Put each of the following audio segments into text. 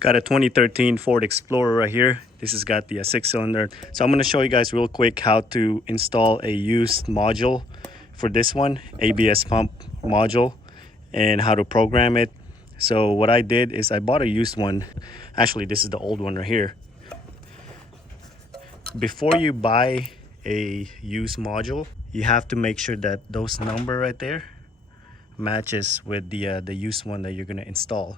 Got a 2013 Ford Explorer right here. This has got the 6-cylinder. So I'm going to show you guys real quick how to install a used module for this one, ABS pump module, and how to program it. So what I did is I bought a used one. Actually, this is the old one right here. Before you buy a used module, you have to make sure that those number right there matches with the used one that you're going to install.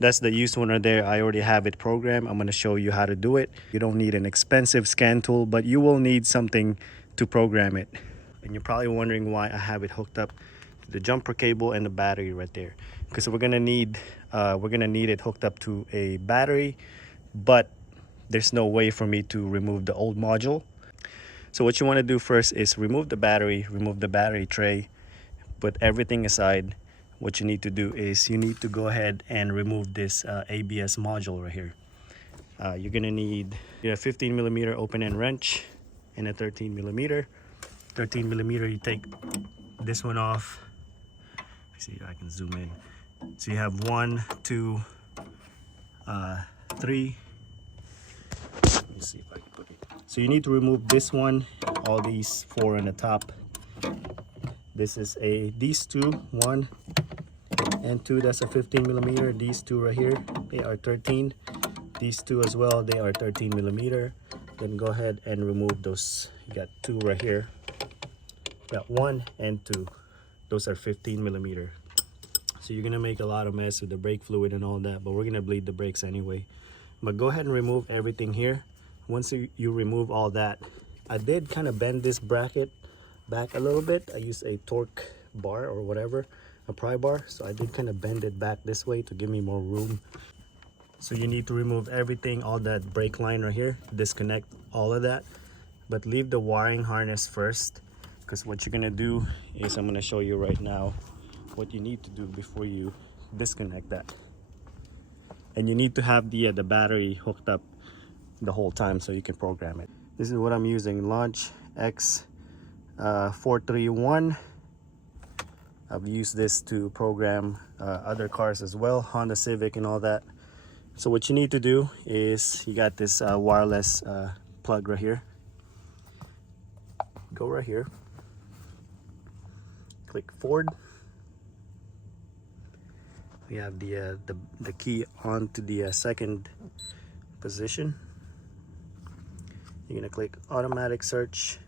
That's the used one right there. I already have it programmed. I'm going to show you how to do it. You don't need an expensive scan tool, but you will need something to program it. And you're probably wondering why I have it hooked up to the jumper cable and the battery right there, because we're gonna need it hooked up to a battery, but there's no way for me to remove the old module. So what you want to do first is remove the battery tray, put everything aside. What you need to do is you need to go ahead and remove this ABS module right here. You're gonna need a 15 millimeter open end wrench and a 13 millimeter. 13 millimeter, you take this one off. See, I can zoom in. So you have 1, 2, 3. Let me see if I can put it. So you need to remove this one, all these 4 on the top. This is these two, 1 and 2, that's a 15 millimeter. These two right here, they are 13. These two as well, they are 13 millimeter. Then go ahead and remove those. You got 2 right here. Got 1 and 2. Those are 15 millimeter. So you're gonna make a lot of mess with the brake fluid and all that, but we're gonna bleed the brakes anyway. But go ahead and remove everything here. Once you remove all that, I did kind of bend this bracket back a little bit. I used a torque bar or whatever, a pry bar. So I did kind of bend it back this way to give me more room. So you need to remove everything, all that brake line right here, disconnect all of that, but leave the wiring harness first, because what you're gonna do is, I'm gonna show you right now what you need to do before you disconnect that. And you need to have the battery hooked up the whole time so you can program it. This is what I'm using, Launch X 431. I've used this to program other cars as well, Honda Civic and all that. So what you need to do is, you got this wireless plug right here. Go right here, click forward. We have the key onto the second position. You're gonna click automatic search.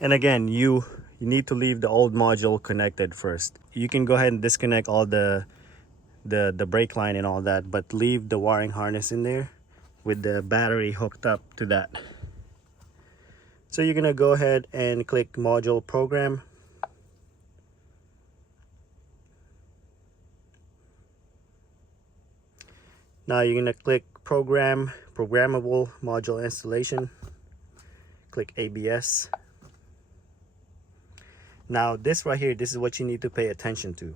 And again, you need to leave the old module connected first. You can go ahead and disconnect all the brake line and all that, but leave the wiring harness in there with the battery hooked up to that. So you're gonna go ahead and click module program. Now you're gonna click programmable module installation. Click ABS. Now this right here, this is what you need to pay attention to.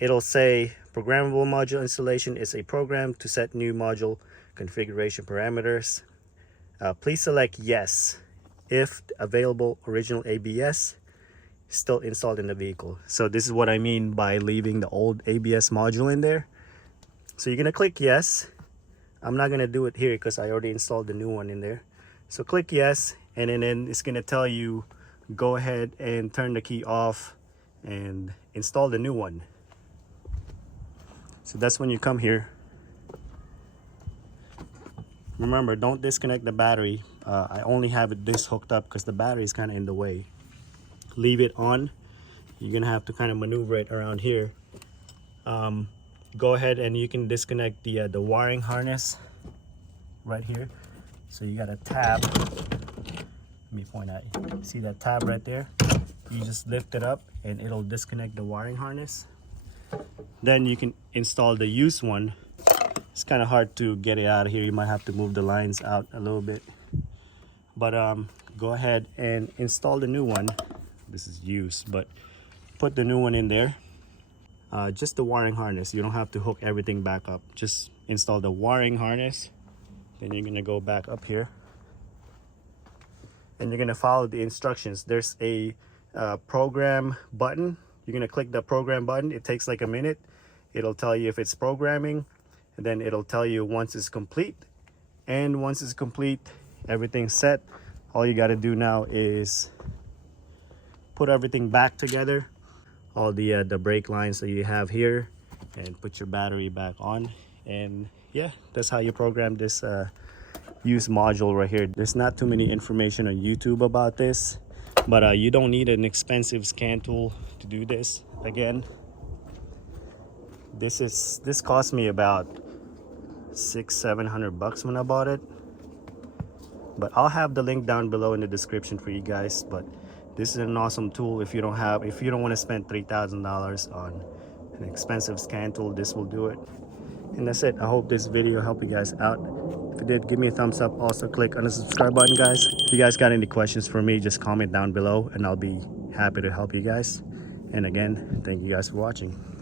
It'll say programmable module installation is a program to set new module configuration parameters. Please select yes if available original ABS still installed in the vehicle. So this is what I mean by leaving the old ABS module in there. So you're gonna click yes. I'm not gonna do it here because I already installed the new one in there. So click yes, and then it's gonna tell you go ahead and turn the key off and install the new one. So that's when you come here. Remember, don't disconnect the battery. I only have this hooked up because the battery is kind of in the way. Leave it on. You're gonna have to kind of maneuver it around here. Go ahead and you can disconnect the wiring harness right here. So you got a tab. Let me point out. See that tab right there? You just lift it up and it'll disconnect the wiring harness. Then you can install the used one. It's kind of hard to get it out of here. You might have to move the lines out a little bit. But go ahead and install the new one. This is used, but put the new one in there. Just the wiring harness. You don't have to hook everything back up. Just install the wiring harness Then you're gonna go back up here and you're gonna follow the instructions. There's a program button. You're gonna click the program button. It takes like a minute. It'll tell you if it's programming, and then it'll tell you once it's complete. And once it's complete, everything's set. All you gotta do now is put everything back together, all the brake lines that you have here, and put your battery back on. And yeah, that's how you program this use module right here. There's not too many information on YouTube about this, but you don't need an expensive scan tool to do this. Again, this cost me about $600-700 when I bought it, but I'll have the link down below in the description for you guys. But this is an awesome tool. If you don't want to spend $3,000 on an expensive scan tool, this will do it. And that's it. I hope this video helped you guys out. If it did, give me a thumbs up. Also click on the subscribe button, guys. If you guys got any questions for me, just comment down below and I'll be happy to help you guys. And again, thank you guys for watching.